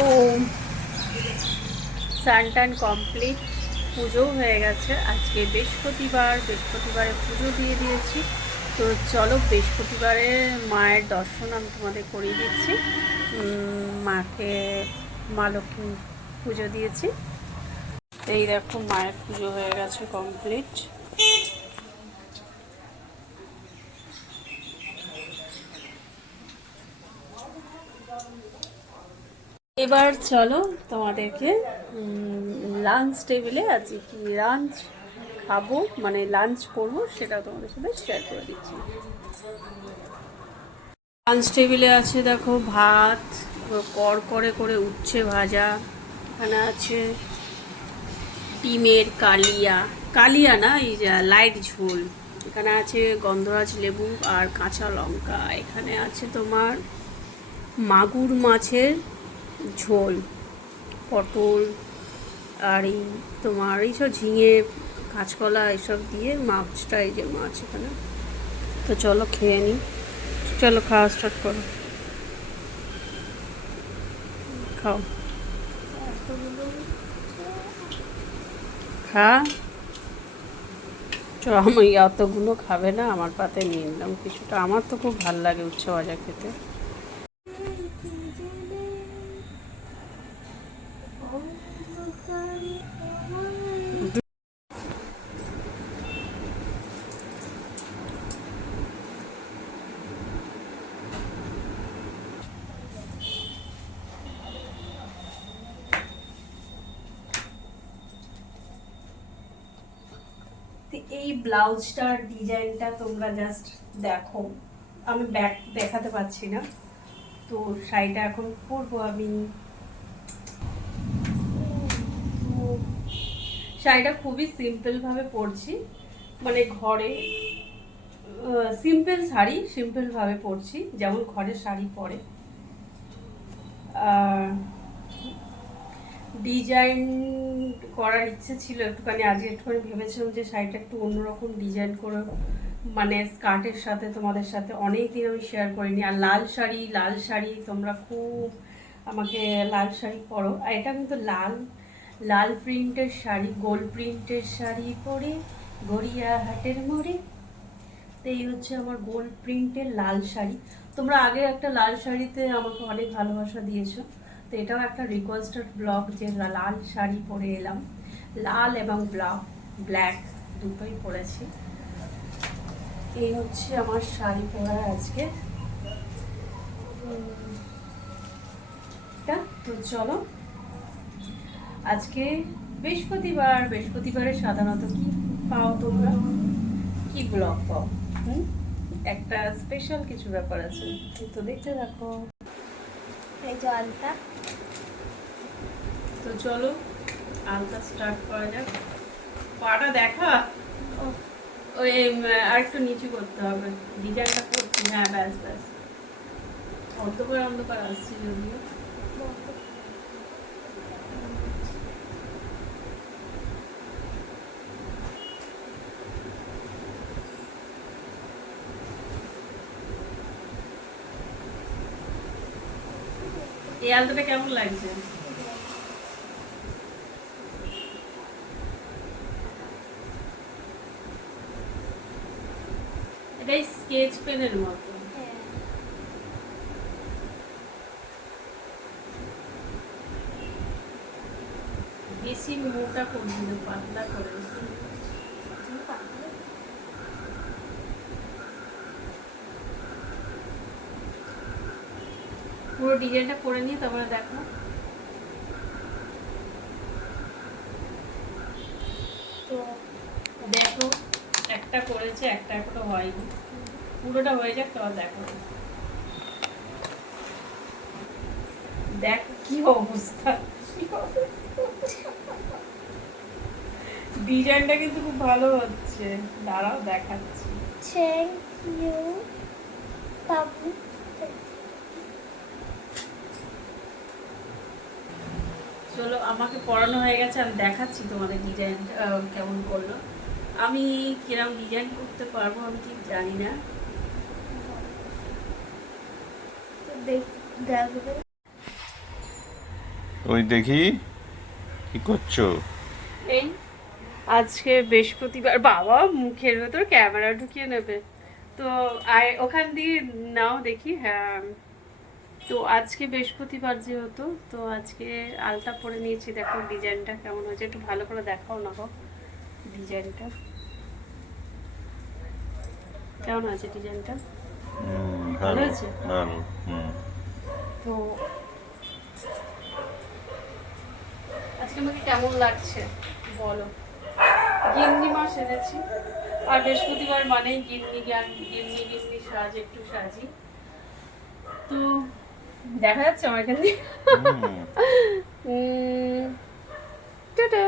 তো স্নান কমপ্লিট, পুজো হয়ে গেছে। আজকে বৃহস্পতিবারে পুজো দিয়ে দিয়েছি। তো চলো বৃহস্পতিবারে মায়ের দর্শন আমি তোমাদের করিয়ে দিচ্ছি। মাকে মা লক্ষ্মী পুজো দিয়েছি। এই দেখো মায়ের পুজো হয়ে গেছে কমপ্লিট। এবার চলো তোমাদেরকে লাঞ্চ টেবিলে আজকে কি লাঞ্চ খাবো, মানে লাঞ্চ করবো, সেটা তোমাদের সাথে শেয়ার করে দিচ্ছি। লাঞ্চ টেবিলে আছে দেখো ভাত, কড়কড়ে করে উচ্ছে ভাজা, এখানে আছে ডিমের কালিয়া না, এই লাইট ঝোল, এখানে আছে গন্ধরাজ লেবু আর কাঁচা লঙ্কা, এখানে আছে তোমার মাগুর মাছের ঝোল, পটল আর এই তোমার এইসব ঝিঙে কাঁচকলা এইসব দিয়ে মাছটা, এই যে মাছ এখানে। তো চলো খেয়ে নিই, চলো খাওয়া স্টার্ট করো, খাও খা। চ, আমি অতগুলো খাবে না, আমার পাতে নিয়ে নিলাম কিছুটা, আমার তো খুব ভাল লাগে উচ্ছে ভাজা খেতে। এই ব্লাউজটার ডিজাইনটা তোমরা জাস্ট দেখো, আমি ব্যাক দেখাতে পাচ্ছি না। তো শাড়িটা এখন পরবো আমি। শাড়িটা খুবই সিম্পল ভাবে পরছি, মানে ঘরে সিম্পল ভাবে পরছি, যেমন ঘরে শাড়ি পরে। ডিজাইন করার ইচ্ছে ছিল একটুখানি, আজকে একটুখানি ভেবেছিলাম যে শাড়িটা একটু অন্যরকম ডিজাইন করে, মানে স্কার্টের সাথে তোমাদের সাথে অনেক দিন আমি শেয়ার করিনি। আর লাল শাড়ি তোমরা খুব আমাকে লাল শাড়ি পরো, আর এটা কিন্তু লাল প্রিন্টের শাড়ি, গোল্ড প্রিন্টের শাড়ি পরে গড়িয়াহাটের মোড়ে। তো এই হচ্ছে আমার গোল্ড প্রিন্টের লাল শাড়ি। তোমরা আগে একটা লাল শাড়িতে আমাকে অনেক ভালোবাসা দিয়েছো, তো এটাও একটা রিকোয়েস্টেড ব্লগ যে লাল শাড়ি পরে এলাম। লাল এবং ব্ল্যাক দুটোই পরেছি। এই হচ্ছে আমার শাড়ি পরা আজকে। তো চলো, আজকে বৃহস্পতিবারে সাধারণত কি পাও তোমরা, কি ব্লগ পাও? একটা স্পেশাল কিছু ব্যাপার আছে, তো দেখতে থাকো। এই যে আলতা। তো চলো আলতা স্টার্ট করা যাক। পাটা দেখা, ওই আর একটু নিচু করতে হবে, ডিজাইনটা করছি। হ্যাঁ ব্যাস অন্ধকার আসছে যদিও। এই আলতাটা কেমন লাগছে? এটাই স্কেচ পেনের মতো। বেশি মোটা করবি না, পাতলা করে। পুরো ডিজাইনটা করে নিয়ে তারপরে দেখো। তো দেখো, একটা করেছে, একটা এখনো হয়নি, পুরোটা হয়ে যাক তারপর দেখো। দেখো কি অবস্থা, ডিজাইনটা কিন্তু খুব ভালো হচ্ছে, দাঁড়াও দেখাচ্ছি। থ্যাংক ইউ বাবু। চলো, আমাকে পড়ানো হয়ে গেছে, আমি দেখাচ্ছি তোমাদের ডিজাইন কেমন করলো। আমি কিরম ডিজাইন করতে পারবো আমি ঠিক জানি না। ওই দেখি কি করছো? এই আজকে বৃহস্পতিবার, বাবা মুখের ভেতর ক্যামেরা ঢুকিয়ে নেবে তো। ওখান দিয়ে নাও দেখি। হ্যাঁ, তো আজকে বৃহস্পতিবার যেহেতু, তো আজকে আলতা পরে নিয়েছি। দেখো ডিজাইনটা কেমন হয়েছে, একটু ভালো করে দেখাও না গো ডিজাইনটা কেমন হয়েছে। ডিজাইনটা ভালো ভালো হয়েছে। ভালো। হুম। তো আজকে আমাকে কেমন লাগছে বলো। গিন্নি মাস এনেছি, আর বৃহস্পতিবার মানেই গিন্নি জ্ঞান, গিন্নি গিন্নি সাজ, একটু সাজি। তো দেখা যাচ্ছে আমার এখান দিয়ে। হুম। টাটা।